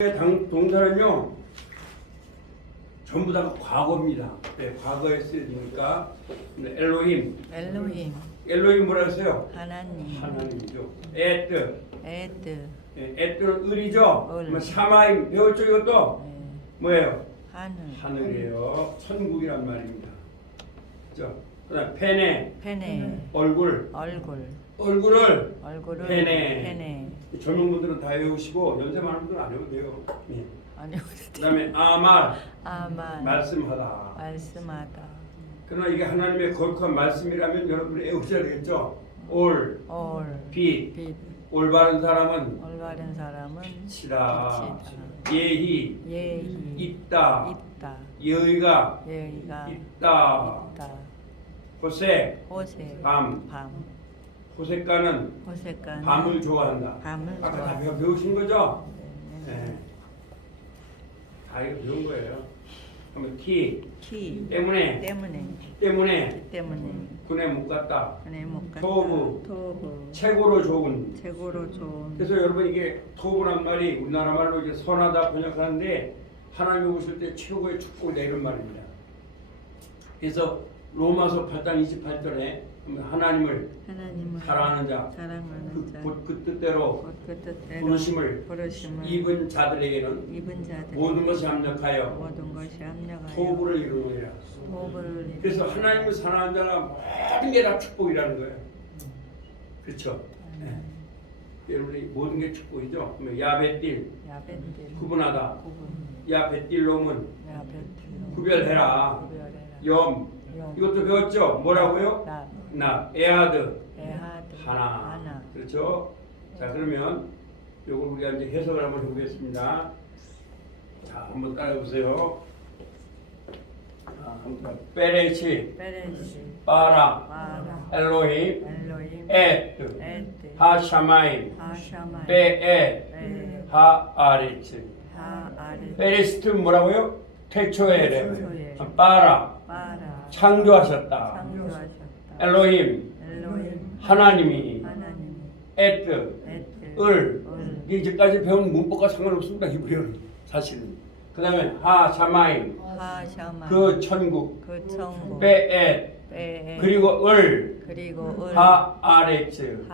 동사는요 전부 다 과거입니다. 네, 과거에 쓰니까 엘로힘 뭐라 했어요? 하나님이죠. 에뜨는 을이죠. 샤마임 배웠죠? 이것도 뭐예요? 하늘이에요. 천국이란 말입니다. 그죠? 그다음 페네 얼굴을 페네. 젊은 분들은 다 외우시고 연세 많은 분들은 안 외워도 돼요. 예. 그다음에 아말 말씀하다. 그러나 이게 하나님의 거룩한 말씀이라면 여러분이 외우셔야 되겠죠. 빛 올바른 사람은 빛이다. 예희 있다. 예의가 있다. 호세 밤 호색가는 밤을 좋아한다. 아까 다 배우신 거죠? 네. 다 이거 배운 거예요. 그러면 키 때문에 군에 못 갔다. 토부 최고로 좋은. 그래서 여러분 이게 토부란 말이 우리나라 말로 이제 선하다 번역하는데 하나님 오실 때 최고의 축복이다 이런 말입니다. 그래서 로마서 8장 28절에 하나님을 사랑하는 자, 그 뜻대로 부르심을 입은 자들에게는 모든 것이 합력하여 토부를 이루느니라. 그래서 하나님을 사랑하는 자가 모든 게 다 축복이라는 거예요. 그렇죠? 네. 여러분이 모든 게 축복이죠. 야벳딜 구분하다. 야벳딜롬은 구별해라. 염 이것도 배웠죠? 뭐라고요? 에하드 하나. 그렇죠? 자 그러면 이걸 우리가 이제 해석을 한번 해보겠습니다. 자 한번 따라해보세요. 베레시 바라 엘로힘 에트 하샤마임 베에 하아리츠. 베레시트 뭐라고요? 태초에 바라 창조하셨다. 엘로힘 하나님이 에트 을 이제까지 배운 문법과 상관없습니다. 히브리어는 사실은. 그 다음에 하샤마임 그 천국 베에 그리고 을 하아레츠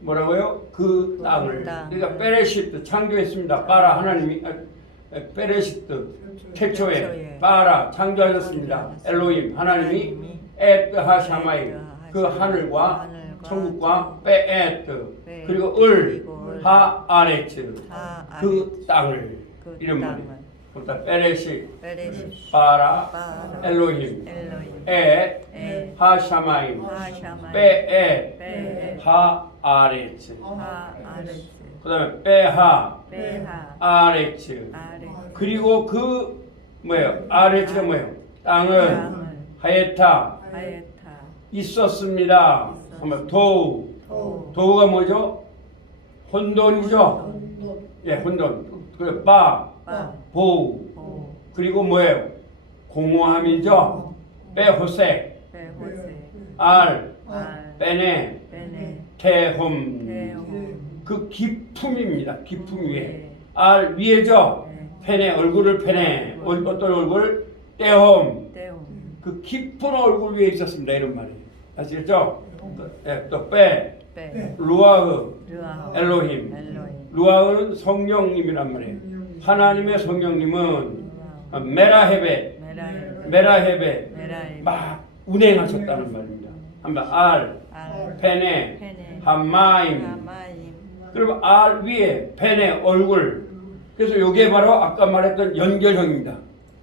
뭐라고요? 그 땅을. 그러니까 베레시트 창조했습니다. 바라 하나님이 베레시트 태초에 바라 창조하셨습니다. 엘로힘 하나님이 에트 하샤마임 그 하늘과 천국과 베에트 그리고 을 하아레츠 그 땅을 이런 말이에요. 그러니까 베레시 바라 엘로힘 에 하샤마임 베에 하아레츠 그다음에 베하 아레츠 그리고 그 뭐예요? 아레츠가 뭐예요? 땅은 하에타 있었습니다. 도우가 뭐죠? 혼돈이죠. 예, 혼돈. 그리고 보우 그리고 뭐예요? 공허함이죠. 베호색 베네 테홈 그 기품입니다. 기품 위에 위에죠. 페네 얼굴을 페네 어떤 얼굴 떼홈 그 깊은 얼굴 위에 있었습니다. 이런 말이에요. 아시겠죠? 또 루아흐 엘로힘 루아흐는 성령님이란 말이에요. 하나님의 성령님은 메라헤베 막 운행하셨다는 말입니다. 한번 페네 하마임 그리고 위에 페네 얼굴. 그래서 이게 바로 아까 말했던 연결형입니다.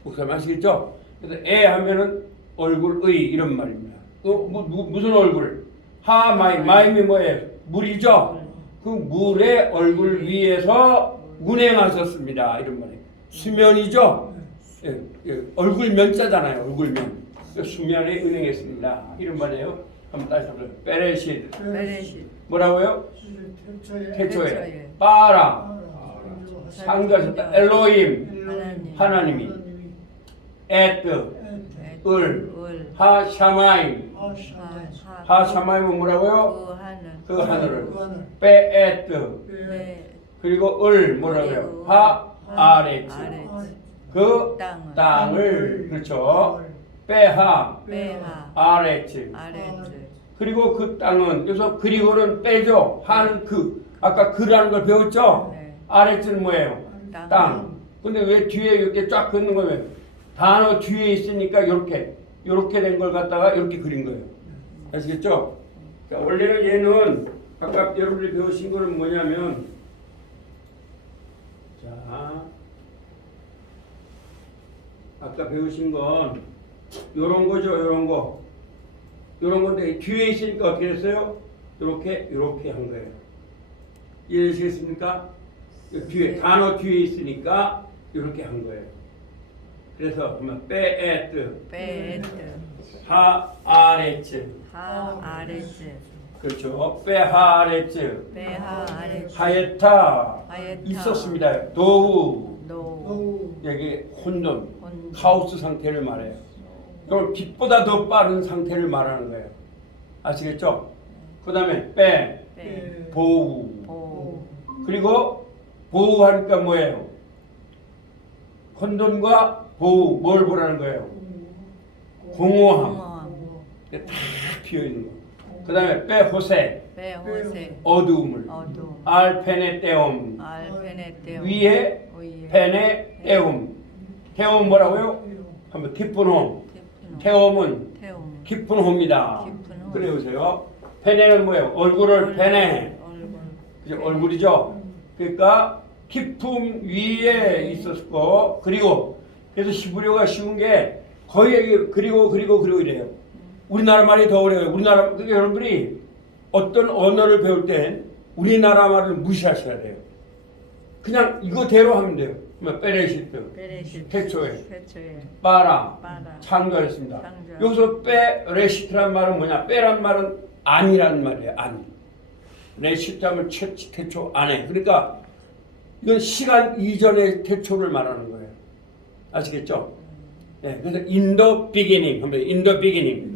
목사님 아시겠죠? 그래서 하면은 얼굴의 이런 말입니다. 또 무슨 얼굴? 마임이 뭐예요? 물이죠. 그 물의 얼굴 위에서 운행하셨습니다. 이런 말이에요. 수면이죠. 얼굴 면자잖아요. 얼굴면. 수면에 운행했습니다. 이런 말이에요. 한번 다시 한번. 베레시 뭐라고요? 태초에 바라 창조하셨다. 엘로힘 하나님이 에트 을 하샤마임 하샤마임은 뭐라고요? 그 하늘을 베에트 그리고 을 뭐라고요? 하아레츠. 그 땅을 그렇죠. 빼하 아레츠. 그리고 그 땅은 여기서 그리고는 빼죠. 하는 그 아까 그라는 걸 배웠죠. 네. 아레츠는 뭐예요? 땅. 근데 왜 뒤에 이렇게 쫙 긋는 거예요? 단어 뒤에 있으니까 이렇게 된 걸 갖다가 이렇게 그린 거예요. 아시겠죠? 그러니까 원래는 얘는 아까 여러분들이 배우신 거는 뭐냐면 자 아까 배우신 건 요런 거죠. 요런 건데 뒤에 있으니까 어떻게 됐어요? 이렇게 한 거예요. 이해되시겠습니까? 뒤에 단어 뒤에 있으니까 이렇게 한 거예요. 그래서 그러면 빼에트 하아레츠 그렇죠. 빼하아레츠 하예타 있었습니다. 도우 여기 혼돈 카오스 상태를 말해요. 그럼 빛보다 더 빠른 상태를 말하는 거예요. 아시겠죠? 그 다음에 보우 그리고 보우하니까 뭐예요? 혼돈과 보우 뭘 보라는 거예요? 공허함 다 비어있는 거. 그 다음에 빼호세 어두움을 알페네떼옴 위에 페네떼옴 테옴 뭐라고요? 한번 깊은 홈 테옴은 깊은 홈이다. 그래 보세요. 페네는 뭐예요? 얼굴을 페네 그죠? 얼굴이죠. 그러니까 깊음 위에 있었고 그리고 그래서 히브리어가 쉬운 게 거의 그리고 이래요. 우리나라 말이 더 어려워요. 우리나라 그러니까 여러분들이 어떤 언어를 배울 땐 우리나라 말을 무시하셔야 돼요. 그냥 이거대로 하면 돼요. 베레시트 태초에 빠라 창조했습니다. 여기서 베레시트란 말은 뭐냐? 빼란 말은 아니란 말이에요. 안. 레시트 하면 태초 안에. 그러니까 이건 시간 이전의 태초를 말하는 거예요. 아시겠죠? 네, 그래서 in the beginning. in the beginning.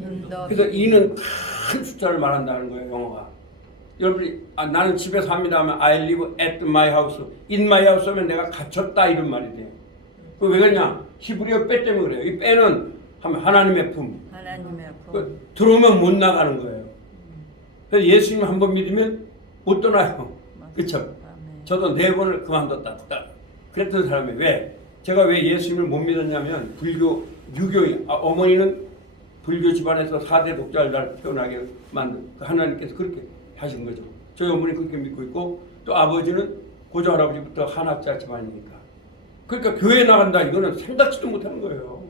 그래서 이는 큰 숫자를 말한다는 거예요. 영어가. 여러분이 나는 집에서 합니다 하면 I live at my house. in my house 하면 내가 갇혔다 이런 말이 돼요. 그 왜 그러냐? 히브리어 빼 때문에 그래요. 이 빼는 하면 하나님의 품. 들어오면 못 나가는 거예요. 그래서 예수님 한 번 믿으면 못 떠나요. 그렇죠? 저도 4번을 그만뒀다. 그랬던 사람이 제가 왜 예수님을 못 믿었냐면 유교 어머니는 불교 집안에서 4대 독자를 날 태어나게 만든 하나님께서 그렇게 하신 거죠. 저희 어머니 그렇게 믿고 있고 또 아버지는 고조 할아버지부터 한학자 집안이니까. 그러니까 교회 나간다 이거는 생각지도 못하는 거예요.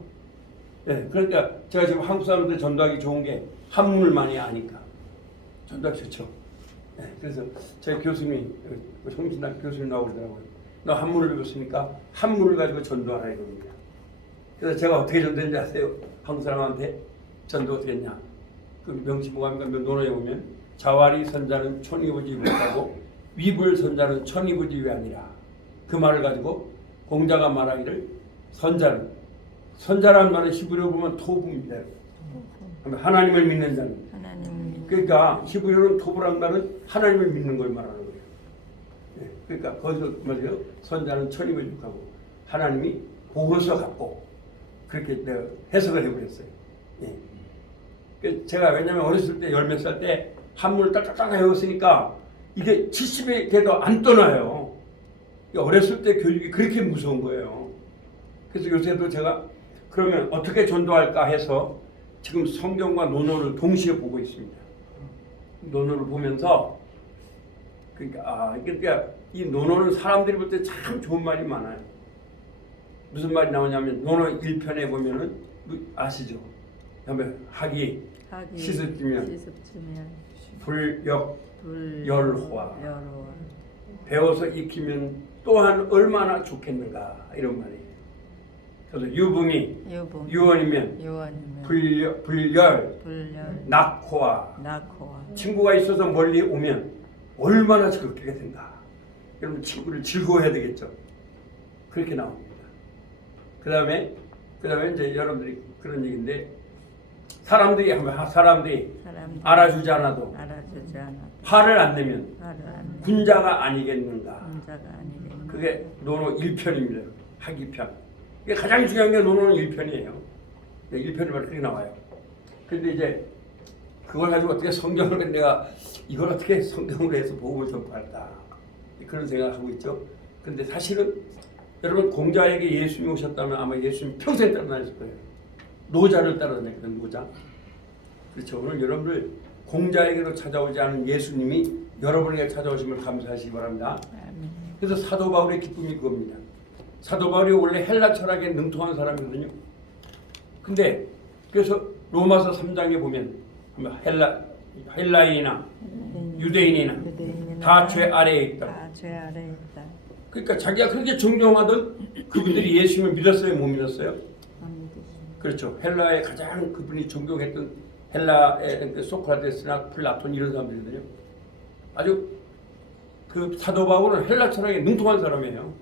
네, 그러니까 제가 지금 한국 사람들 전도하기 좋은 게 한문을 많이 아니까 전도하기 좋죠. 네, 그래서 저희 교수님이 홍신학 교수님 나오고 그러더라고요. 너 한문을 배웠으니까 한문을 가지고 전도하라 이겁니다. 그래서 제가 어떻게 전도했는지 아세요? 한국 사람한테 전도 어떻게 했냐? 그 명치보감과 논어에 보면 자와리 선자는 천이보지 못하고 위불 선자는 천이보지 왜 아니라 그 말을 가지고 공자가 말하기를 선자라는 말은 히브리어 보면 토부입니다. 하나님을 믿는 자는. 그러니까 히브리어는 토부라는 말은 하나님을 믿는 걸 말하는 거예요. 네. 그러니까 거기서 말이에요. 선자는 천임을 육하고 하나님이 보고서 갖고 그렇게 내가 해석을 해버렸어요. 네. 제가 왜냐하면 어렸을 때 10몇 살 때 한문을 딱딱딱 외웠으니까 이게 70이 돼도 안 떠나요. 어렸을 때 교육이 그렇게 무서운 거예요. 그래서 요새도 제가 그러면 어떻게 전도할까 해서 지금 성경과 논어를 동시에 보고 있습니다. 논어를 보면서 그러니까 이 논어는 사람들이 볼 때 참 좋은 말이 많아요. 무슨 말이 나오냐면 논어 1편에 보면은 아시죠? 학이 시습지면 불역열화 배워서 익히면 또한 얼마나 좋겠는가 이런 말이에요. 그래서 유붕이 유언이면 불열 낙호와 친구가 있어서 멀리 오면 얼마나 즐겁겠는가. 여러분 친구를 즐거워해야 되겠죠. 그렇게 나옵니다. 그 다음에 이제 여러분들이 그런 얘기인데 사람들이 알아주지 않아도 화를 안 내면 군자가 아니겠는가. 그게 논어 1편입니다. 하기편. 이게 가장 중요한 게 논어는 1편이에요. 1편이 바로 그렇게 나와요. 근데 이제 그걸 가지고 어떻게 성경을 내가 이걸 어떻게 성경으로 해서 복음을 전파할까 그런 생각하고 있죠. 근데 사실은 여러분 공자에게 예수님이 오셨다면 아마 예수님 평생 따라다녔을 거예요. 노자를 따라다녔거든. 노자. 그렇죠. 오늘 여러분들 공자에게로 찾아오지 않은 예수님이 여러분에게 찾아오심을 감사하시기 바랍니다. 그래서 사도 바울의 기쁨이 그겁니다. 사도 바울이 원래 헬라 철학에 능통한 사람이거든요. 근데 그래서 로마서 3장에 보면 헬라인이나 유대인이나 다 죄 아래에 있다. 그러니까 자기가 그렇게 존경하던 그분들이 예수님을 믿었어요, 못 믿었어요? 그렇죠. 헬라의 가장 그분이 존경했던 헬라의 소크라테스나 플라톤 이런 사람들이거든요. 아주 그 사도 바울은 헬라 철학에 능통한 사람이에요.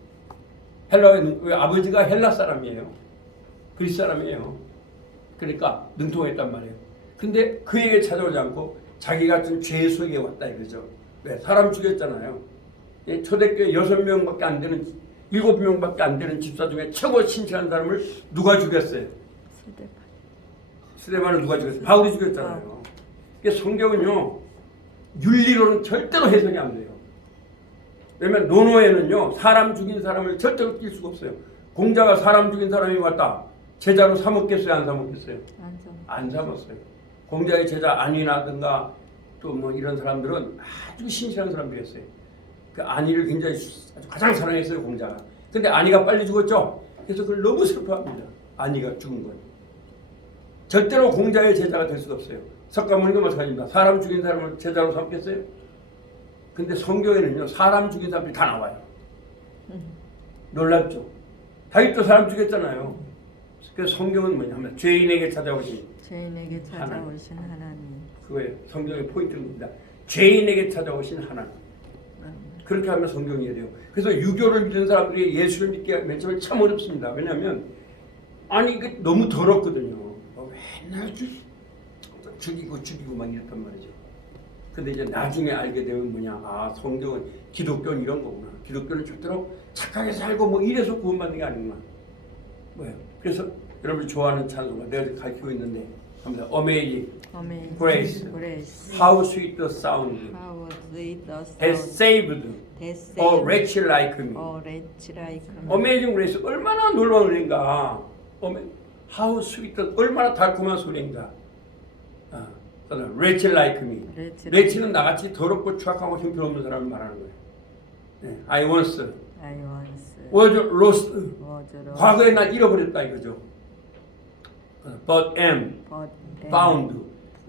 헬라의 아버지가 헬라 사람이에요. 그리스 사람이에요. 그러니까 능통했단 말이에요. 근데 그에게 찾아오지 않고 자기 같은 죄 속에 왔다 이거죠. 왜? 사람 죽였잖아요. 초대교회 6명밖에 안 되는 7명밖에 안 되는 집사 중에 최고 신실한 사람을 누가 죽였어요? 스데반을 누가 죽였어요? 바울이 죽였잖아요. 그러니까 성경은요 윤리로는 절대로 해석이 안 돼요. 왜냐면 논어에는요 사람 죽인 사람을 절대로 낄 수가 없어요. 공자가 사람 죽인 사람이 왔다. 제자로 삼았겠어요? 안 삼았겠어요? 안 삼았어요. 공자의 제자 안이라든가 또 뭐 이런 사람들은 아주 신실한 사람들이었어요. 그 안이를 굉장히 가장 사랑했어요 공자가. 근데 안이가 빨리 죽었죠. 그래서 그걸 너무 슬퍼합니다. 안이가 죽은 건. 절대로 공자의 제자가 될 수가 없어요. 석가모니도 마찬가지입니다. 사람 죽인 사람을 제자로 삼겠어요? 근데 성경에는요 사람 죽인 사람들이 다 나와요. 놀랍죠. 다윗도 사람 죽였잖아요. 그래서 성경은 뭐냐면 죄인에게 찾아오신 하나님. 그거예요. 성경의 포인트입니다. 죄인에게 찾아오신 하나님. 그렇게 하면 성경이 돼요. 그래서 유교를 믿는 사람들이 예수를 믿기가 맨 처음에 참 어렵습니다. 왜냐하면 아니 이게 너무 더럽거든요. 맨날 죽이고 막 이랬단 말이죠. 근데 이제 나중에 알게 되면 뭐냐, 아 성경은 기독교는 이런 거구나. 기독교는 절대로 착하게 살고 뭐 이래서 구원받는 게 아니구나. 뭐예요? 그래서 여러분이 좋아하는 찬송가 내가 가르치고 있는데 합니다. Amazing Grace, How sweet the sound, has saved a wretch like me. Amazing Grace 얼마나 놀라운 노래인가. How sweet, 얼마나 달콤한 소리인가. wretch like me. wretch는 나같이 더럽고 추악하고 형편없는 사람을 말하는 거예요. 네. I once was lost. 과거에 나 잃어버렸다 이거죠. But am found.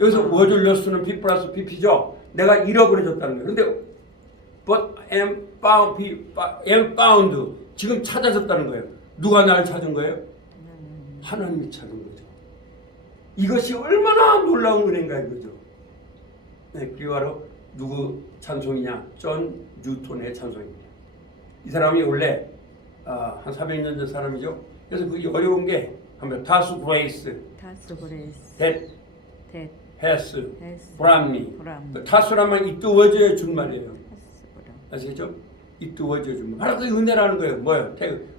여기서 was lost는 B 플러스 BP죠. 내가 잃어버려졌다는 거예요. 근데 but am found. 지금 찾아졌다는 거예요. 누가 나를 찾은 거예요? 하나님이 찾은 거죠. 이것이 얼마나 놀라운 은혜인가 이거죠. 네, 그게 바로 누구 찬송이냐? 존 뉴턴의 찬송입니다. 이 사람이 원래 한 400년 전 사람이죠. 그래서 그게 어려운 게 하면 다수 브레이스 that has brought me. 다수라면 이뚜어져야 준 말이에요. 아시겠죠? 이뚜어져야 준 말. 바로 그게 은혜라는 거예요. 뭐예요?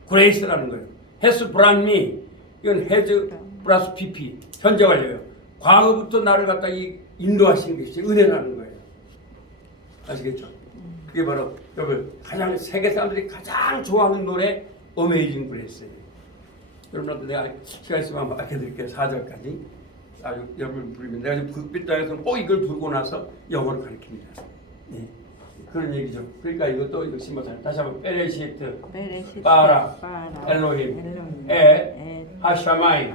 그레이스라는 거예요. has brought me. 이건 has 플러스 PP 현재 완료예요. 과거부터 나를 갖다 인도하신 것이 은혜라는 거예요. 아시겠죠? 그게 바로 여러분 가장 세계 사람들이 가장 좋아하는 노래 어메이징 그레이스예요. 여러분한테 내가 시간 있으면 한번 알려드릴게요. 4절까지 아주 여러분 부르면 내가 지금 극빛 땅에서는 꼭 이걸 부르고 나서 영어를 가르칩니다. 네. 그런 얘기죠. 그러니까 이것도 역시 뭐 다시 한번 베레시트 바라 엘로힘 에 하샤마이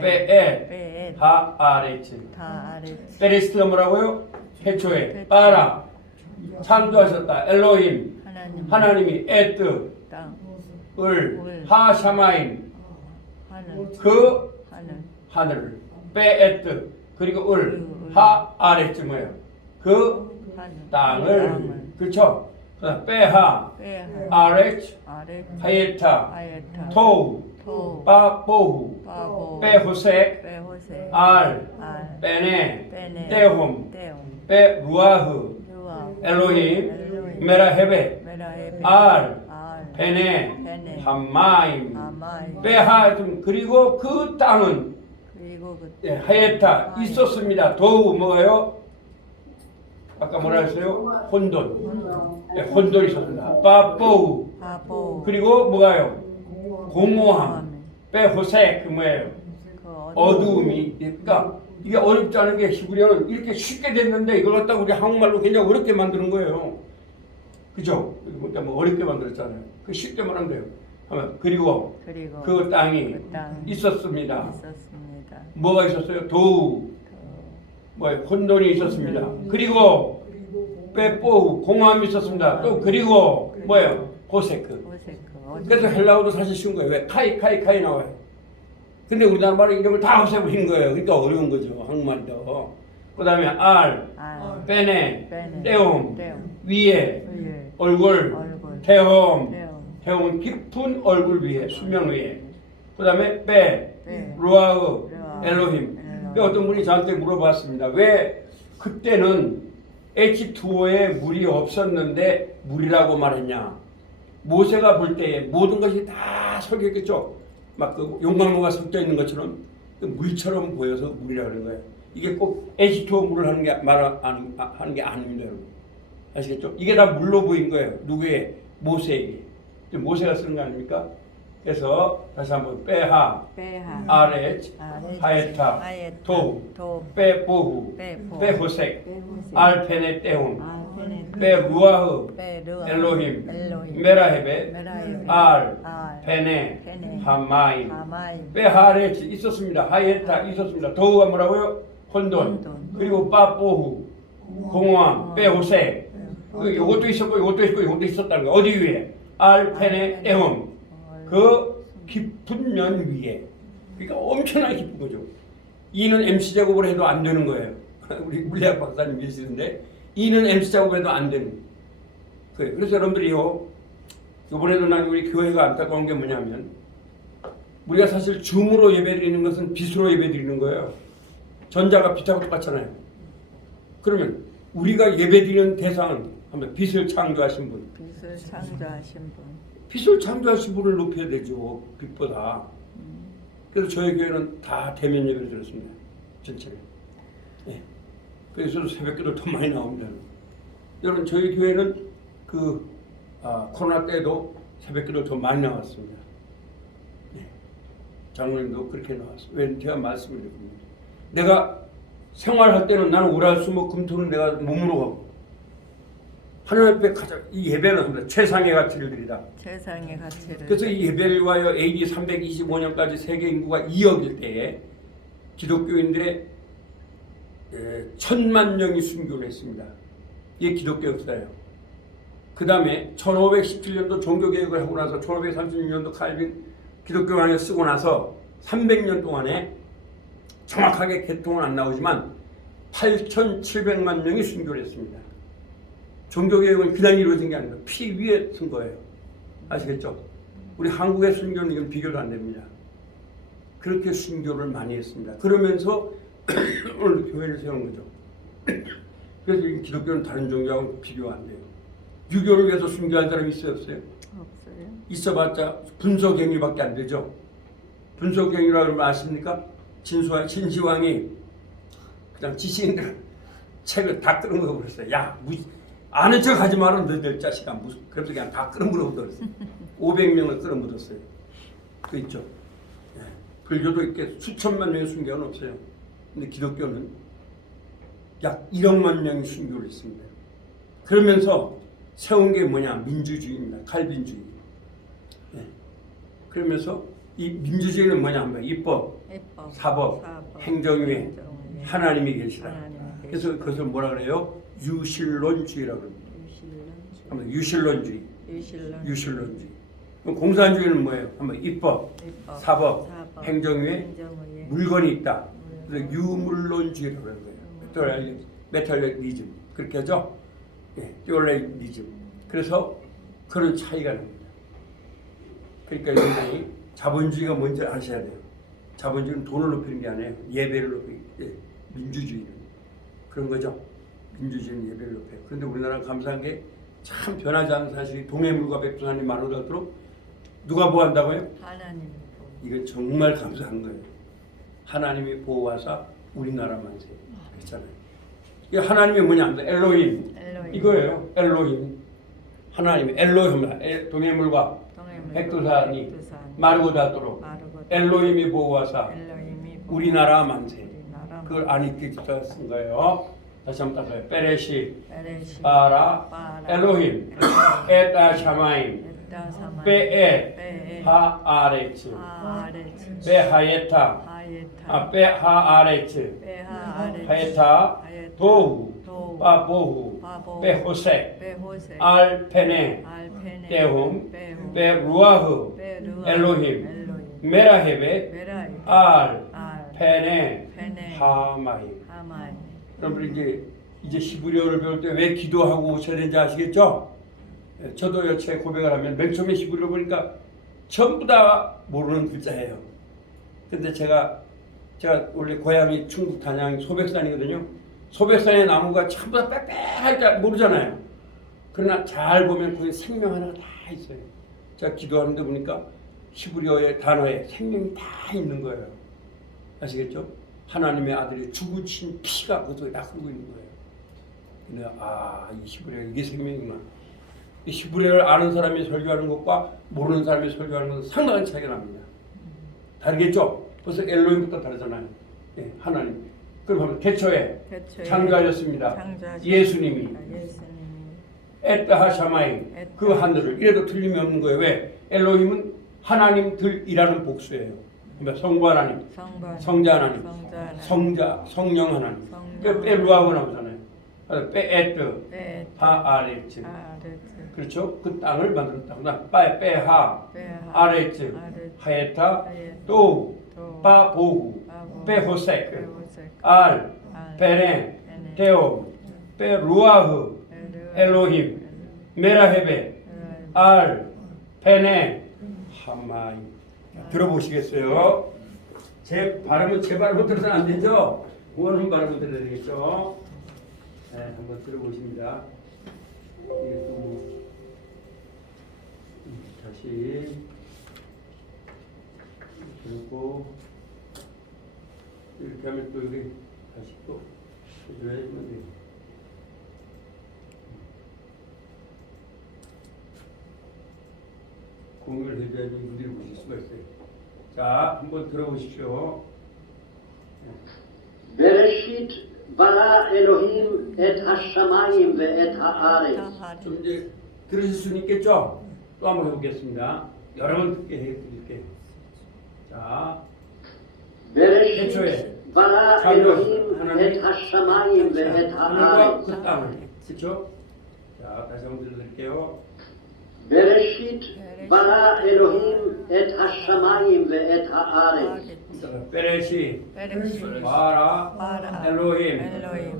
베에 하아레츠. 베레시트가 뭐라고요? 해초에 바라 창조하셨다. 엘로힘 하나님이 에뜨 을 하샤마임 그 하늘을 베에뜨 그리고 을 하아레츠 뭐예요? 그 땅을 그렇죠? 베하 아레츠 하예타 토우 빠뽀후 빼호색 알 빼네 떼홈 빼루아흐 엘로힘 메라헤베 알 베네 함마임 빼하좀 그리고 그 땅은 하에타 있었습니다. 도우 뭐예요? 아까 뭐라 했어요? 혼돈. 혼돈이 있었습니다. 빠뽀우 그리고 뭐가요? 공허함 빼호색 그 뭐예요? 어두움이. 그러니까 이게 어렵지 않은 게 히브리어는 이렇게 쉽게 됐는데 이걸 갖다가 우리 한국말로 굉장히 어렵게 만드는 거예요. 그죠? 그러니까 뭐 어렵게 만들었잖아요. 그 쉽게 말하면 돼요. 그리고 그 땅이 있었습니다. 뭐가 있었어요? 도우 뭐예요? 혼돈이 있었습니다. 그리고 빼뽀우 공허함이 있었습니다. 또 그리고 뭐예요? 호세크. 그래서 헬라어도 사실 쉬운 거예요. 왜? 카이 나와요. 근데 우리나라 말은 이름을 다 없애버린 거예요. 그러니까 어려운 거죠. 한국말도. 그 다음에 알, 빼네, 떼옴, 위에, 얼굴, 태홈, 깊은 얼굴 위에, 수면 위에. 그 다음에 빼, 루아흐, 엘로힘. 어떤 분이 저한테 물어봤습니다. 왜 그때는 H2O에 물이 없었는데 물이라고 말했냐. 모세가 볼 때에 모든 것이 다 섞였겠죠. 막 그 용광로가 섞여 있는 것처럼 물처럼 보여서 물이라고 하는 거예요. 이게 꼭 H2O 물을 하는 게 하는 게 아닙니다, 여러분. 아시겠죠? 이게 다 물로 보인 거예요. 누구의? 모세에게. 모세가 쓰는 거 아닙니까? 그래서 다시 한번 빼하, 아렛, 하에타, 도, 빼보후, 빼호색, 알페네 떼온, 빼루아흐, 엘로힘, 메라헤베, 알, 페네, 하마임, 빼하렛 있었습니다. 하에타 있었습니다. 도우가 뭐라고요? 혼돈. 그리고 빠뽀후, 공허함, 빼호색. 이것도 있었고 이것도 있고 이것도 있었다는 거. 어디 위에? 알, 페네, 떼온. 그 깊은 면 위에. 그러니까 엄청나게 깊은 거죠. E는 MC-제곱으로 해도 안 되는 거예요. 우리 물리학 박사님 계시는데 E는 MC-제곱으로 해도 안 되는 거예요. 그래서 여러분들이요, 이번에도 난 우리 교회가 안타까운 게 뭐냐면 우리가 사실 줌으로 예배드리는 것은 빛으로 예배드리는 거예요. 전자가 빛하고 똑같잖아요. 그러면 우리가 예배드리는 대상은 한번 빛을 창조하신 분. 빛을 창조하신 분을 높여야 되죠. 빛보다. 그래서 저희 교회는 다 대면 예배를 드렸습니다. 전체를. 네. 그래서 새벽기도 더 많이 나옵니다. 여러분 저희 교회는 코로나 때도 새벽기도 더 많이 나왔습니다. 네. 장로님도 그렇게 나왔어요. 왜? 제가 말씀을 드립니다. 내가 생활할 때는 나는 월화수목 금토는 내가 몸으로 가고 하나님 앞에 가장 이 예배는 최상의 가치를 드리다. 최상의 가치를. 그래서 이 예배를 위하여 AD 325년까지 세계 인구가 2억일 때에 기독교인들의 1,000만 명이 순교를 했습니다. 이게 기독교 역사예요. 그 다음에 1517년도 종교개혁을 하고 나서 1536년도 칼빈 기독교관을 쓰고 나서 300년 동안에 정확하게 개통은 안 나오지만 8,700만 명이 순교를 했습니다. 종교개혁은 그냥 이루어진 게 아니라 피 위에 쓴 거예요. 아시겠죠? 우리 한국의 순교는 이건 비교도 안 됩니다. 그렇게 순교를 많이 했습니다. 그러면서 오늘 교회를 세운 거죠. 그래서 기독교는 다른 종교하고 비교가 안 돼요. 유교를 위해서 순교한 사람이 있어요? 없어요? 없어요. 있어봤자 분석행위밖에 안 되죠. 분석행위라고 그러면 아십니까? 진시황이 그냥 지식인들 책을 다 끌어먹어 버렸어요. 야, 아는 척 하지 마라 너희들 자식아. 무슨 그래서 그냥 다 끌어물어 버렸어요. 500명을 끌어물었어요. 그 있죠. 예. 불교도 이렇게 수천만 명의 순교는 없어요. 근데 기독교는 약 1억만 명이 순교를 했습니다. 그러면서 세운 게 뭐냐? 민주주의입니다. 칼빈주의. 예. 그러면서 이 민주주의는 뭐냐? 입법, 사법, 행정위에 하나님이 계시다. 그래서 그것을 뭐라 그래요? 유실론주의라고 합니다. 한번 유실론주의. 그럼 공산주의는 뭐예요? 한번 입법, 사법, 행정위에 물건이 있다. 그래서 유물론주의라고 하는 거예요. 메탈리즘 그렇게 하죠. 예, 띠올레이즘. 그래서 그런 차이가 납니다. 그러니까 여러분이 자본주의가 뭔지 아셔야 돼요. 자본주의는 돈을 높이는 게 아니에요. 예배를 높이는 게 민주주의는 그런 거죠. 민주주의는 예배를 높여요. 그런데 우리나라가 감사한 게 참 변하지 않는 사실이 동해물과 백두산이 마르도록 누가 보호한다고요? 하나님. 이건 정말 감사한 거예요. 하나님이 보호하사 우리나라만 세. 그렇잖아요. 이 하나님이 뭐냐? 엘로힘. 이거예요. 엘로힘. 하나님이 엘로힘. 동해물과 백두산이 마르고 닿도록 엘로힘이 보호하사 우리나라 만세. 그걸 안 잊게 쓴 거예요. 다시 한번 따라해요. 베레시 바라 엘로힘 에타 샤마임 베에 하아레츠 베하예타 베하아레츠 하예타 도후 바보후 베호세 알페네 데홈 베루아흐 엘로힘 메라헤베 알페네 하마임. 여러분 이제 히브리어를 배울 때 왜 기도하고 오셔야 되는지 아시겠죠? 저도 여차에 고백을 하면 맨 처음에 히브리어 보니까 전부 다 모르는 글자예요. 근데 제가 원래 고향이 충북 단양 소백산이거든요. 소백산의 나무가 전부 다 빽빽할 때 모르잖아요. 그러나 잘 보면 거기 생명 하나 다 있어요. 제가 기도하는데 보니까 히브리어의 단어에 생명이 다 있는 거예요. 아시겠죠? 하나님의 아들이 죽으신 피가 그 속에 다 흐르고 있는 거예요. 근데 이 히브리어 이게 생명이구나. 이 히브리어를 아는 사람이 설교하는 것과 모르는 사람이 설교하는 것은 상당한 차이가 납니다. 다르겠죠? 벌써 엘로힘부터 다르잖아요. 예, 하나님. 그럼 태초에 창조하셨습니다. 예수님이 에따하샤마임 그 하늘을 이래도 틀림이 없는 거예요. 왜? 엘로힘은 하나님들이라는 복수예요. 성부 하나님, 성자 하나님, 성령 하나님. 빼루하고 나오잖아요. 빼에트, 하아레츠. 그렇죠? 그 땅을 만들었다. 빼하, 아레츠, 하에타, 또, 바보후, 빼호색, 알, 베네, 데오, 빼루아흐, 엘로힘, 메라헤베, 알, 베네, 하마이. 들어보시겠어요? 제 발음은 제 발음으로 들어서는 안 되죠? 원음 발음으로 들어야 되겠죠? 네, 한번 들어보십니다. 이게 또 다시 들고 이렇게 하면 또 여기 다시 또 해줘야 되는데. 공유를 해줘야지 무대를 보실 수가 있어요. 자, 한번 들어보십시오. בראשית ברא אלוהים את השמיים ואת הארץ. 좀 이제 들으실 수 있겠죠? 또 한번 해보겠습니다. 여러 번 듣게 해드릴게요. 자, בראשית ברא אלוהים את השמיים ואת הארץ. 그 땅을, 그렇죠? 자, 다시 한번 들려드릴게요. בראשית ברא אלוהים את השמיים ואת הארץ. 베레시 바라 엘로힘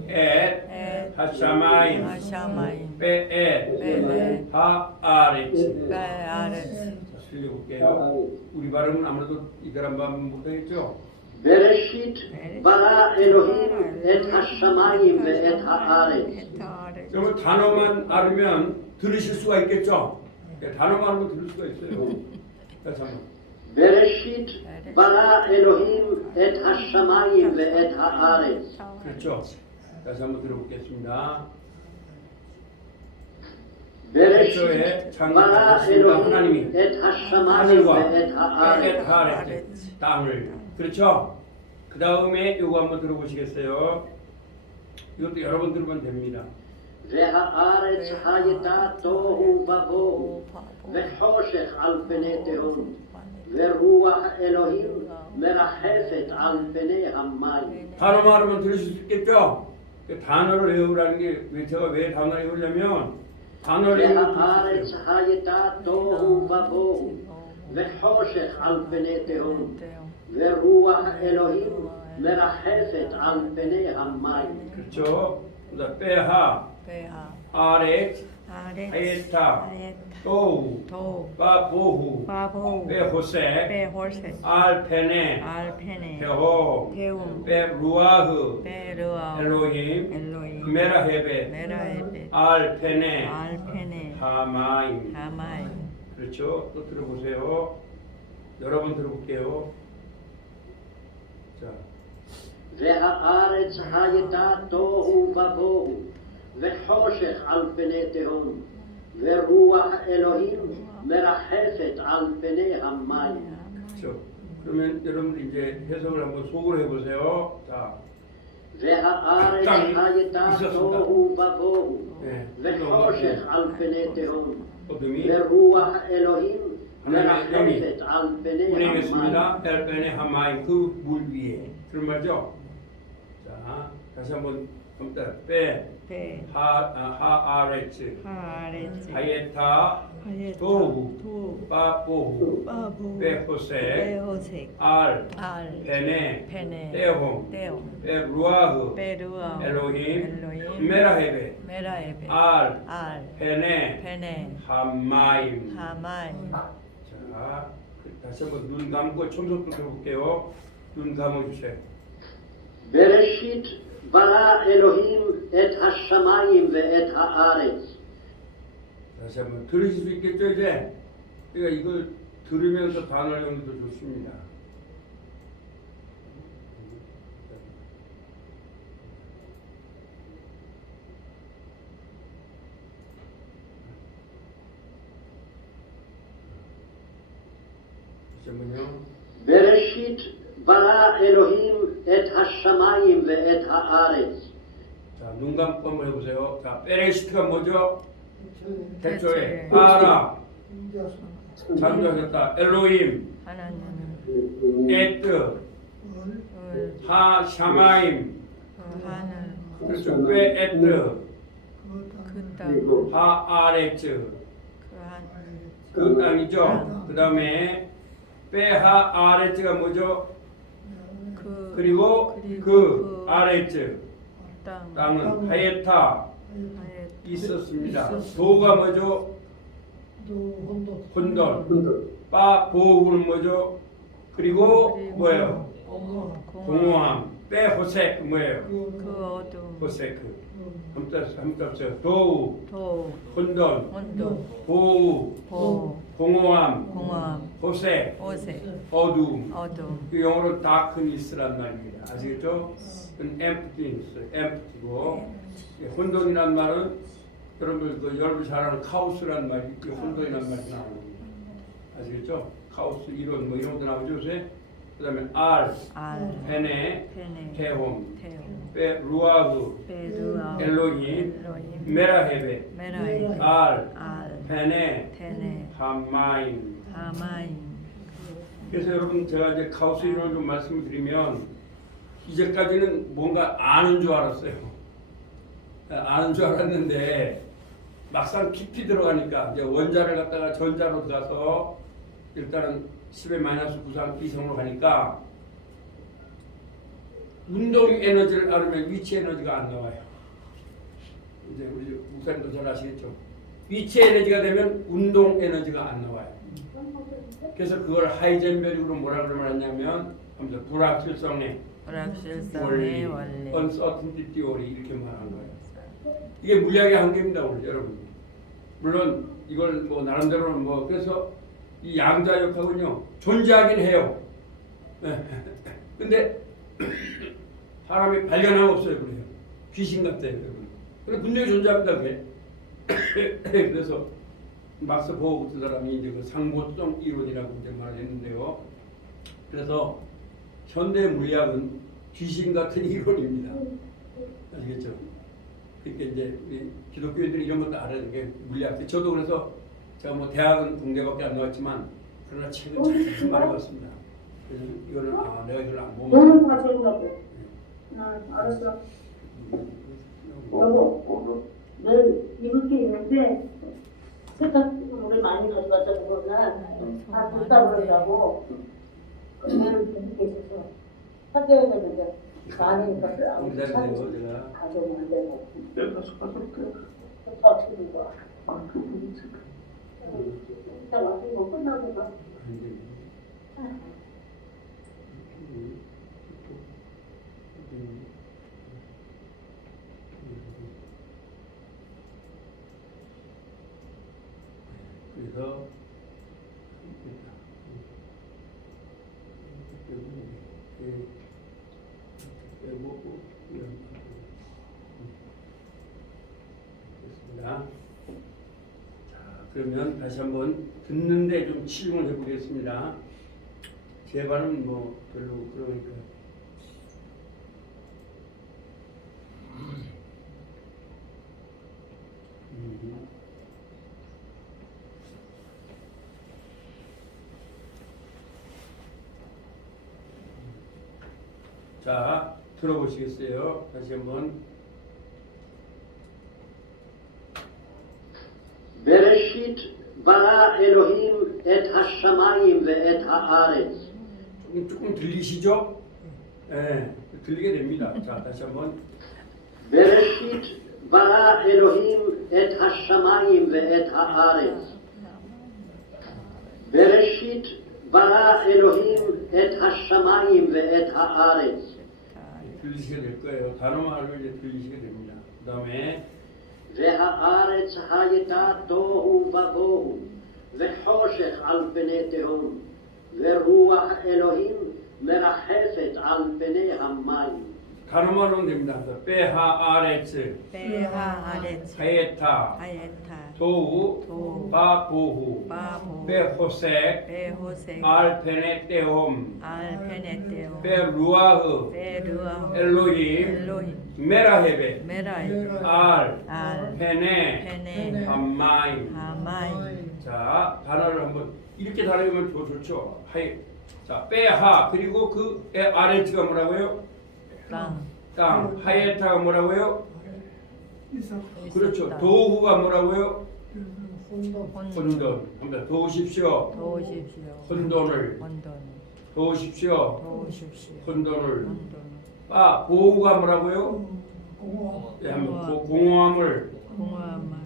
엣 하샤마임 베엣 하아레츠. 들려볼게요. 우리 발음은 아무래도 이거란 발음 못하겠죠? בראשית ברא אלוהים את השמיים ואת הארץ. 그러면 단어만 알으면 들으실 수가 있겠죠? 단어만 알면 들을 수가 있어요. 다시 한번. בראשית ברא אלוהים את השמיים ואת הארץ. 그렇죠. 다시 한번 들어보겠습니다. בראשית ברא אלוהים את השמיים ואת הארץ. 땅을. 그렇죠. 그 다음에 이거 한번 들어보시겠어요? 이것도 여러 번 들으면 됩니다. והארץ הייתה תוהו ובוהו וחושך על פני תהום ורוח אלוהים מרחפת על פני המים. 단어만 하면 들으실 수 있겠죠? 그 단어를 외우라는 게 제가 왜 단어를 외우려면 단어를 והארץ הייתה תוהו ובוהו וחושך על פני תהום ורוח אלוהים מרחפת על פני המים. 그렇죠. 빼하 아레 하예타 또우 바보후 베호세 알페네 테홈 베루아흐 엘로힘 메라헤베 알페네 하마임. 그렇죠? 또 들어보세요. 여러 번 들어볼게요. 자, והארץ הייתה תוהו ובוהו וחושך על פני תהום ורוח אלוהים מרחפת על פני המים. 그렇죠. 그러면 여러분들 이제 해석을 한번 속으로 해보세요. 자, והארץ הייתה תוהו ובוהו וחושך על פני תהום ורוח אלוהים מרחפת על פני המים. 보내겠습니다. 엘펜의 하마임 그 물 위에 그런 말이죠. 자, 다시 한번 하아레츠 하예타 도후 바보후 베호세 알페네 테홈 베루아흐 엘로힘 메라헤베 알페네 하마임. 자, 다시 한번 눈 감고 첨속도 들어볼게요. 눈 감아주세요. בראשית ברא אלוהים את השמיים ואת הארץ. 다시 한번 들으실 수 있겠죠 이제? 그러니까 이걸 들으면서 단어 연구도 좋습니다. 잠시만요. בראשית ברא אלוהים את השמיים ואת הארץ. 자, 눈 감고 한번 해보세요. 자, 베레시트가 뭐죠? 태초에 아라 창조하셨다. 엘로힘 에트 하 샤마임 그렇죠. 왜 에트 하 아레츠 그 땅이죠. 그 다음에 빼하 아레츠가 뭐죠? 그리고 그 아레츠 땅은 하예타 있었습니다. 도가 뭐죠? 혼돈. 빠 보호는 뭐죠? 그리고 뭐예요? 공허함. 빼 호색 뭐예요? 호세크. 함답죠. 도우 혼돈. 보호 공허함. 호색 어두움. 그 영어로 darkness란 말입니다. 아시겠죠? 그건 empty고 혼돈이란 말은 여러분 그 여러분 잘 아는 카오스란 말이 혼돈이란 말이 나오는 겁니다. 아시겠죠? 카오스 이론 뭐 이런 것도 나오죠 요새. 그 다음에 페네 테홈 루아흐 엘로힘 메라헤베 페네 하마임. 그래서 여러분 제가 이제 카오스 이론을 좀 말씀을 드리면 이제까지는 뭔가 아는 줄 알았어요. 아는 줄 알았는데 막상 깊이 들어가니까 이제 원자를 갖다가 전자로 들어가서 일단은 10의 마이너스 9상 이성으로 가니까 운동 에너지를 알으면 위치 에너지가 안 나와요. 이제 우리 목사님도 잘 아시겠죠? 위치 에너지가 되면 운동 에너지가 안 나와요. 그래서 그걸 하이젠베르그로 뭐라 그러냐면 불확실성의 원리, uncertainty theory 이렇게 말하는 거예요. 이게 물리학의 한계입니다, 오늘 여러분. 물론 이걸 뭐 나름대로는 뭐 그래서 이 양자역학은요 존재하긴 해요. 근데 사람이 발견하면 없어요, 그래요. 귀신 같아요, 여러분. 근데 분명히 존재합니다, 그게. 그래서 막스 보호 같은 사람이 이제 그 상보성 이론이라고 이제 말했는데요. 그래서 현대 물리학은 귀신 같은 이론입니다. 아시겠죠? 그러니까 이제 우리 기독교인들이 이런 것도 알아야 되는 게 물리학. 저도 그래서 제가 뭐 대학은 공대밖에 안 나왔지만 그러나 책은 참 많이 봤습니다. 그래서 이거는 내가 이걸 안 보면. 너는 다 적으라고. 알았어. 여보, 내일 입을 게 있는데 세탁물을 많이 가져갔다고 그러나 다 줬다 그러더라고. 내일 입을 게 있어서 사줘야 되는데 많으니까 기다리세요, 제가. 가져오면 안 되고. 내가 가져올게. 어떻게 된 거야? 이따 와서 이거 끝나고 가. 그래서 됐습니다. 자, 그러면 다시 한번 듣는데 좀 치중을 해보겠습니다. 제 발음은 뭐 별로 그러니까. 자, 들어보시겠어요? 다시 한번. בראשית ברא אלוהים את השמיים ואת הארץ. 조금 들리시죠? 네, 들리게 됩니다. 자, 다시 한번. בראשית ברא אלוהים את השמיים ואת הארץ. בראשית ברא אלוהים את השמיים ואת הארץ. 들리시게 될 거예요. 단어만으로 이제 들리시게 됩니다. 그 다음에 והארץ הייתה תוהו ובוהו וחושך על פני תהום ורוח אלוהים מרחפת על פני המים. 단어만으로 됩니다. 빼하 아레츠 하예타 도우 바보후 베호색 알페네 떼옴 베루아흐 엘로힘 메라헤베 알 페네 함마임. 자, 단어를 한번 이렇게 다루면 더 좋죠. 하이. 자, 빼하 그리고 그 아레츠가 뭐라고요? 땅. 하예타가 뭐라고요? 그렇죠. 도후가 뭐라고요? 혼돈. 한번 도우십시오. 혼돈을. 도우십시오. 혼돈을. 보후가 뭐라고요? 네, 한번 공허함을.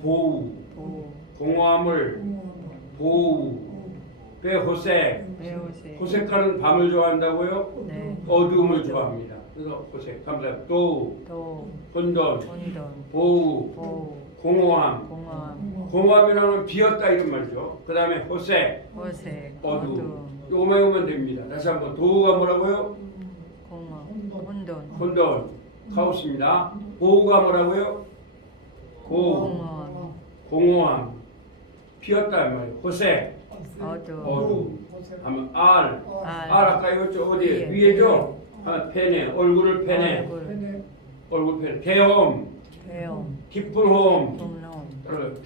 보우. 공허함을. 보우. 베호색. 호색하는 밤을 좋아한다고요? 네. 어두움을 좋아합니다. 그래서 호색. 감사합니다. 도, 혼돈, 보우, 공허함. 공허함이라는 비었다 이런 말이죠. 그 다음에 호색, 어두움. 요만 오면 됩니다. 다시 한번 도우가 뭐라고요? 혼돈, 카오스입니다. 보우가 뭐라고요? 공허함. 비었다 이 말이에요. 호색, 어두움. 하면 알 아까 이거죠. 어디 위에죠? 페네, 얼굴을 페네. 얼굴 페네. 대홈, 깊은 홈.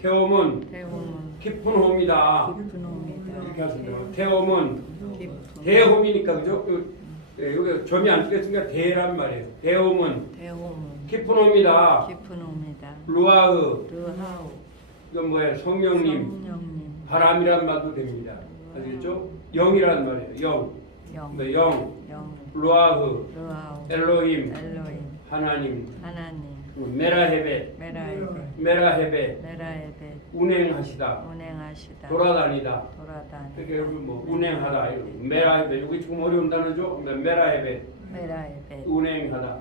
태홈은 깊은 홈이다. 이렇게 하시죠. 태홈은 대홈이니까 그죠? 여기 점이 안 찍혔으니까 대란 말이에요. 대홈은 깊은 홈이다. 루아흐 이건 뭐예요? 성령님. 바람이란 말도 됩니다. 아시겠죠? 영이란 말이에요. 영. 루아흐. 엘로힘. 하나님. 메라헤벳. 운행하시다. 돌아다니다. 그러니까 여기 뭐 운행하다. 메라헤벳. 여기 조금 어려운 단어죠? 메라헤벳. 운행하다.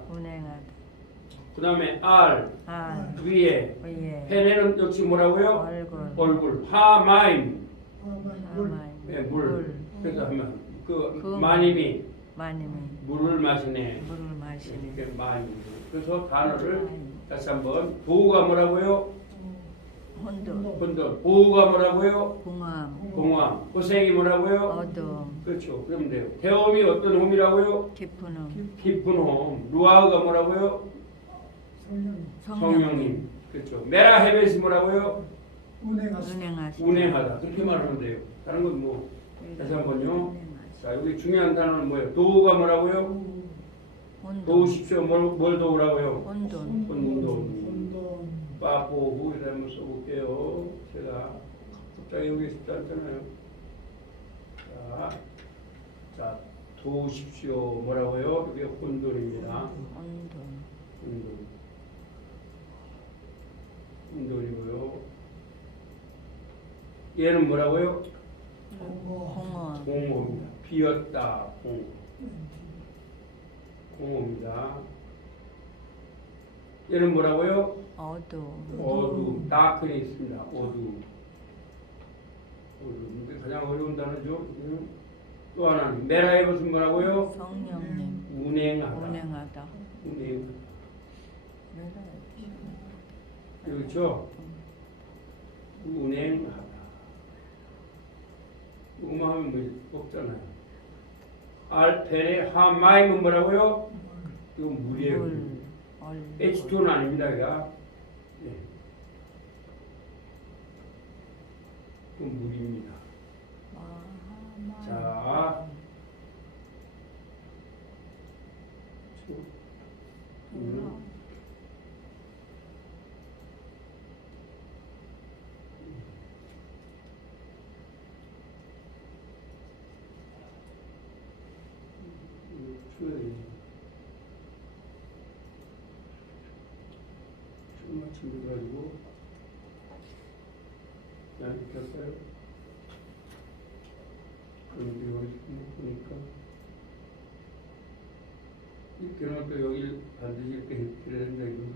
그 다음에 알 위에. 페네는 역시 뭐라고요? 얼굴. 하마임. 네, 물. 그래서 하면 그 마님이 물을 마시네. 이렇게 마님. 그래서 단어를 다시 한번. 도우가 뭐라고요? 혼돈. 보우가 뭐라고요? 공허함. 호색이 뭐라고요? 그렇죠. 그러면 돼요. 대홈이 어떤 홈이라고요? 깊은 홈. 루아흐가 뭐라고요? 성령님. 그렇죠. 메라헤벳이 뭐라고요? 운행하다. 그렇게 말하면 돼요. 다른 건 뭐 다시 한번요. 자, 여기 중요한 단어는 뭐예요? 도우가 뭐라고요? 도우십시오. 뭘 도우라고요? 혼돈. 빠보후 이렇게 한번 써볼게요. 제가 갑자기 여기 쉽지 않잖아요. 자, 도우십시오. 뭐라고요? 이게 혼돈입니다. 혼돈이고요. 얘는 뭐라고요? 공허. 공허입니다. 비었다. 공허입니다. 얘는 뭐라고요? 어두. 다크에 있습니다. 어두. 근데 가장 어려운 단어죠. 또 하나는 메라의 것은 뭐라고요? 성령님. 운행하다. 운행하다. 운행. 메라의 그렇죠? 운행하다. 이거만 하면 뭐 없잖아요. 알펜의 하마임은 뭐라고요? 이건 물이에요. 물. H2는 아닙니다. 이거. 네. 이건 물입니다. 자, 춤을 준비해가지고 그냥 익혔어요. 그런데 여기 보니까 익혀놓은 또 여기 반드시 이렇게 해야 된다 이거를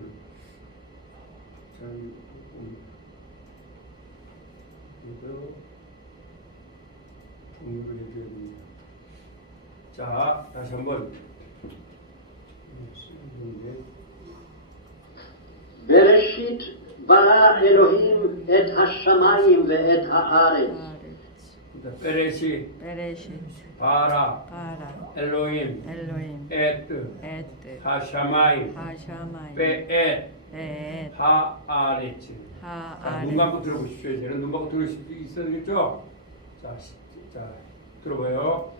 잘 봅니다. 그래서 공유를 해줘야 됩니다. 자, 다시 한번 בראשית ברא אלוהים את השמיים ואת הארץ. 베레시 바라 엘로힘 에트 하샤마임 베엣 하아레츠. 눈 감고 들어보십시오. 이제는 눈 감고 들을 수 있어야겠죠? 자, 들어봐요.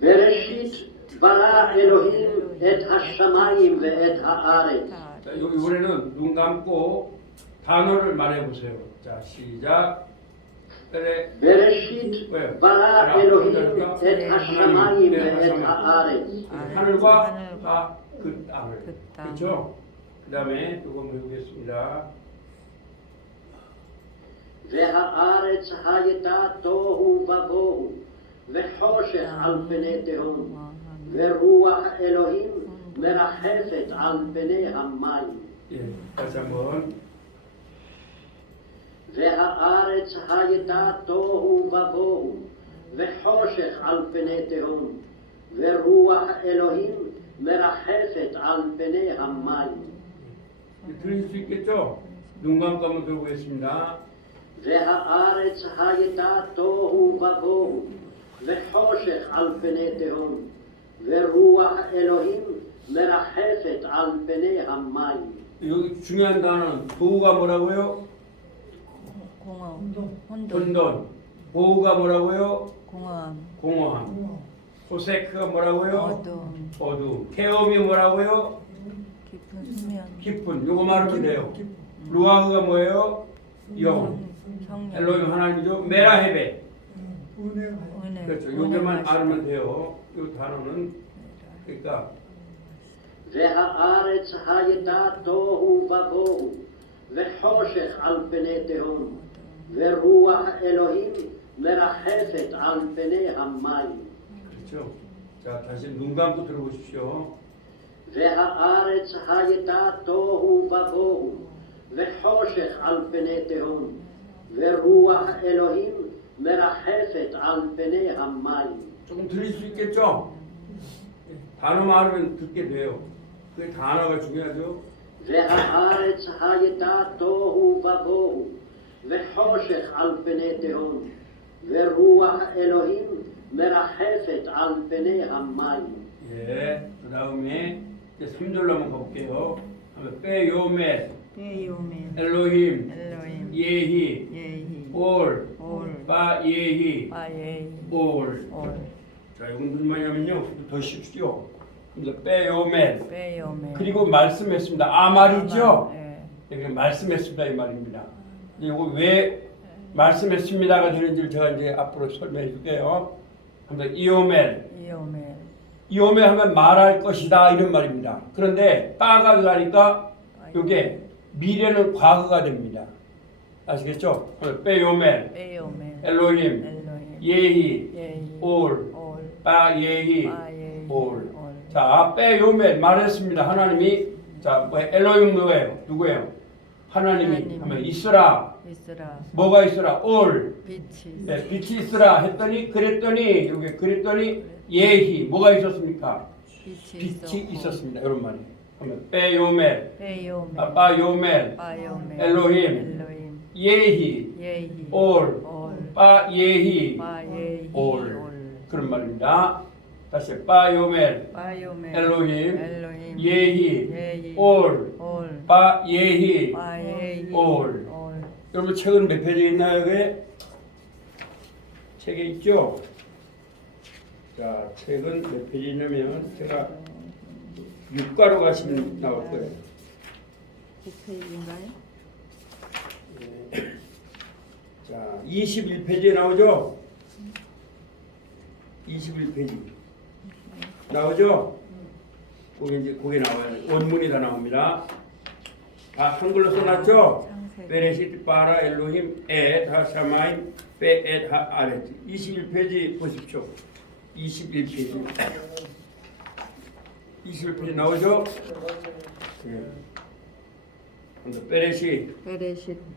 בראשית ברא אלוהים את השמיים ואת הארץ. 자, 이번에는 눈 감고 단어를 말해보세요. 자, 시작. בראשית ברא אלוהים את השמיים ואת הארץ. 하늘과 그 땅을. 그렇죠? 그 다음에 이거 배우겠습니다. והארץ הייתה תוהו ובוהו וחושך על פני תהום ורוח אלוהים מרחפת על פני המים. 예, 다시 한번. והארץ הייתה תוהו ובוהו וחושך על פני תהום ורוח אלוהים מרחפת על פני המים. 들릴 수 있겠죠? 눈 감고 한번 들어보겠습니다. והארץ הייתה תוהו ובוהו וחושך על פני תהום ורוח אלוהים מרחפת על פני המים. 여기 중요한 단어는 도우가 뭐라고요? 혼돈. 보우가 뭐라고요? 공허함. 호세크가 뭐라고요? 어둠. 태움이 뭐라고요? 깊은. 요거 말하면 돼요. 루아흐가 뭐예요? 영. 엘로힘 하나님이죠. 메라헤베. 그렇죠. 요게만 알면 돼요. 요 단어는 그러니까 והארץ הייתה תוהו ובוהו וחושך על פני תהום ורוח אלוהים מרחפת על פני המים. 그렇죠. 자, 다시 눈 감고 들어보십시오. והארץ הייתה תוהו ובוהו וחושך על פני תהום ורוח אלוהים מרחפת על פני המים. 조금 들릴 수 있겠죠? 단어만 하면 듣게 돼요. 그 단어가 중요하죠. והארץ הייתה תוהו ובוהו וחושך על פני תהום ורוח אלוהים מרחפת על פני המים. 예, 그 다음에 3절로 한번 가볼게요. 빼요멜 엘로힘 예히 올 바예히 올. 자, 이건 무슨 말이냐면요. 더 쉽죠. 그래서 빼요멜 그리고 말씀했습니다. 말이죠. 네, 말씀했습니다 이 말입니다. 이거 왜 말씀했습니다가 되는지를 제가 이제 앞으로 설명해 줄게요. 한번 이오멜 하면 말할 것이다 이런 말입니다. 그런데 빠가려니까 이게 미래는 과거가 됩니다. 아시겠죠? 빼요멜, 빼요멜, 엘로힘, 엘로힘, 예히, 예히, 올, 올, 빠예히, 빠예히, 올. 자, 빼요멜 말했습니다. 하나님이 자, 뭐 엘로힘 누구예요? 하나님이 하나님. 하면 있으라. 있으라, 뭐가 있으라? 올. 빛이, 네, 빛이 있으라 했더니 그랬더니 여기 그랬더니 예히 뭐가 있었습니까? 빛이 있었습니다. 이런 말이에요. 그러면 빼요멜, 빼요멜, 빠요멜, 빠요멜, 엘로힘, 엘로힘, 예히, 예히, 올, 올, 빠예히, 빠예히, 올. 그런 말입니다. 다시 빠요멜, 빠요멜, 엘로힘, 엘로힘, 예히, 예히, 올, 올, 빠예히, 빠예히, 올. 올. 여러분 책은 몇 페이지에 있나요? 여기? 책에 있죠? 자, 책은 몇 페이지 있냐면 제가 육가로 가시면 나올 거예요. 9페이지인가요? 네. 자, 21페이지에 나오죠? 21페이지 나오죠? 거기 나와요. 원문이 다 나옵니다. 아, 한글로 써놨죠? 베레시트 바라 엘로힘 엣 하샤마임 베엣 하아렛. 21페이지 보십시오. 21페이지. 21페이지 나오죠? 예. 베레시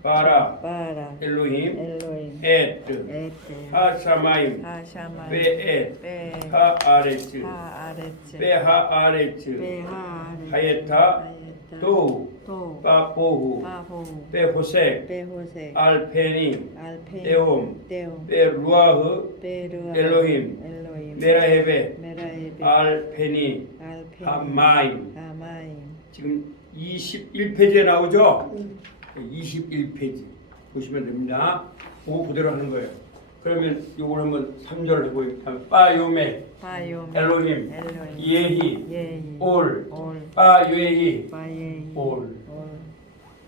바라 바라, 엘로힘 엘로힘, 엣 에트, 하샤마임 하샤마이, 베엣 베, 하아렛 하아레츠, 베하아렛 베하아레츠, 하예타 또 또, 바보후 바호, 베호색 베호세, 알페니 알페, 데옴 데옴, 베루아흐 베르아, 엘로힘 엘로힘, 메라헤베 메라에베, 알페니 알페, 하마임. 하마임, 지금 21페이지에 나오죠? 21페이지 보시면 됩니다. 그거 그대로 하는 거예요. 그러면 요걸 한번 3절을 해보니까 빠요메 바요메, 엘로힘 엘로힘, 예히 예히, 올 올, 빠요에히 바예히, 올. 올,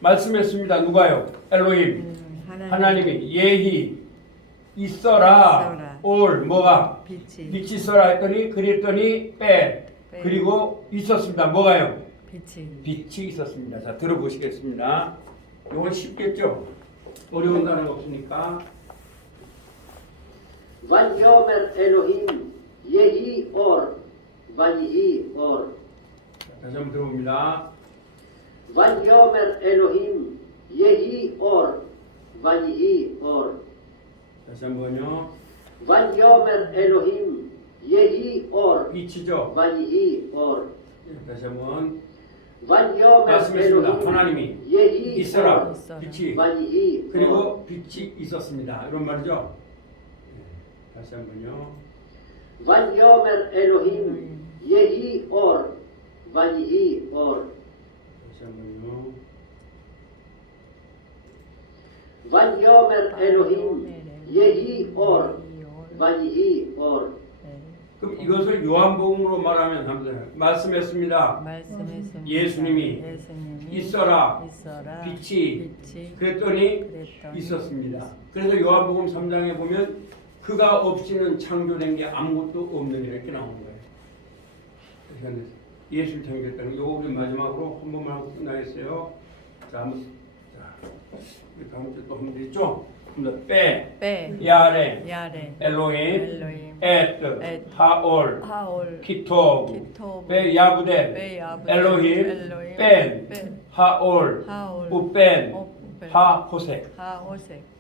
말씀했습니다. 누가요? 엘로힘 하나님이 예히 있어라. 있어라. 올 뭐가 빛이, 빛이 있어라 했더니 그랬더니 빼 빼. 그리고 있었습니다. 뭐가요? 빛이, 있었습니다. 자, 들어보시겠습니다. 이건 쉽겠죠? 어려운 단어가 없으니까. ויאמר אלוהים יהי אור ויהי אור. 다시 한번 들어봅니다. ויאמר אלוהים יהי אור ויהי אור. 다시 한번요. ויאמר אלוהים יהי אור 빛이죠? ויהי אור. 다시 한번 ויאמר 말씀했습니다. אלוהים 하나님이 יהי 있어라. אור 빛이 ויהי אור. 그리고 빛이 있었습니다. 이런 말이죠. 네, 다시 한번요. ויאמר אלוהים יהי אור ויהי אור. 다시 한번요. ויאמר אלוהים יהי אור ויהי אור. 그럼 이것을 요한복음으로 말하면 합니다. 말씀했습니다. 말씀했습니다. 예수님이 있어라. 있어라. 빛이 빛이 그랬더니 그랬더니 있었습니다. 그래서 요한복음 3장에 보면 그가 없이는 창조된 게 아무것도 없는 이렇게 나오는 거예요. 그래서 예수를 창조했다는 거 우리 마지막으로 한 번만 하고 끝나겠어요. 자, 한번 우리 다음 주에 또 하면 되죠? 빼, 야레, 엘로힘, 엣, 하올, 키토브, 빼 야부데, 엘로힘, 뺀, 하올, 우뺀, 하호색.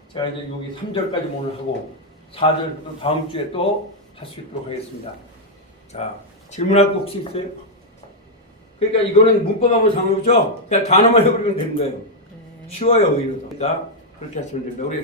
제가 이제 여기 3절까지 오늘 하고 4절 다음 주에 또 할 수 있도록 하겠습니다. 자, 질문할 거 혹시 있어요? 그러니까 이거는 문법하고 상관없죠? 그냥 단어만 해버리면 되는 거예요. 쉬워요, 오히려. 그러니까 그렇게 하시면 됩니다. 우리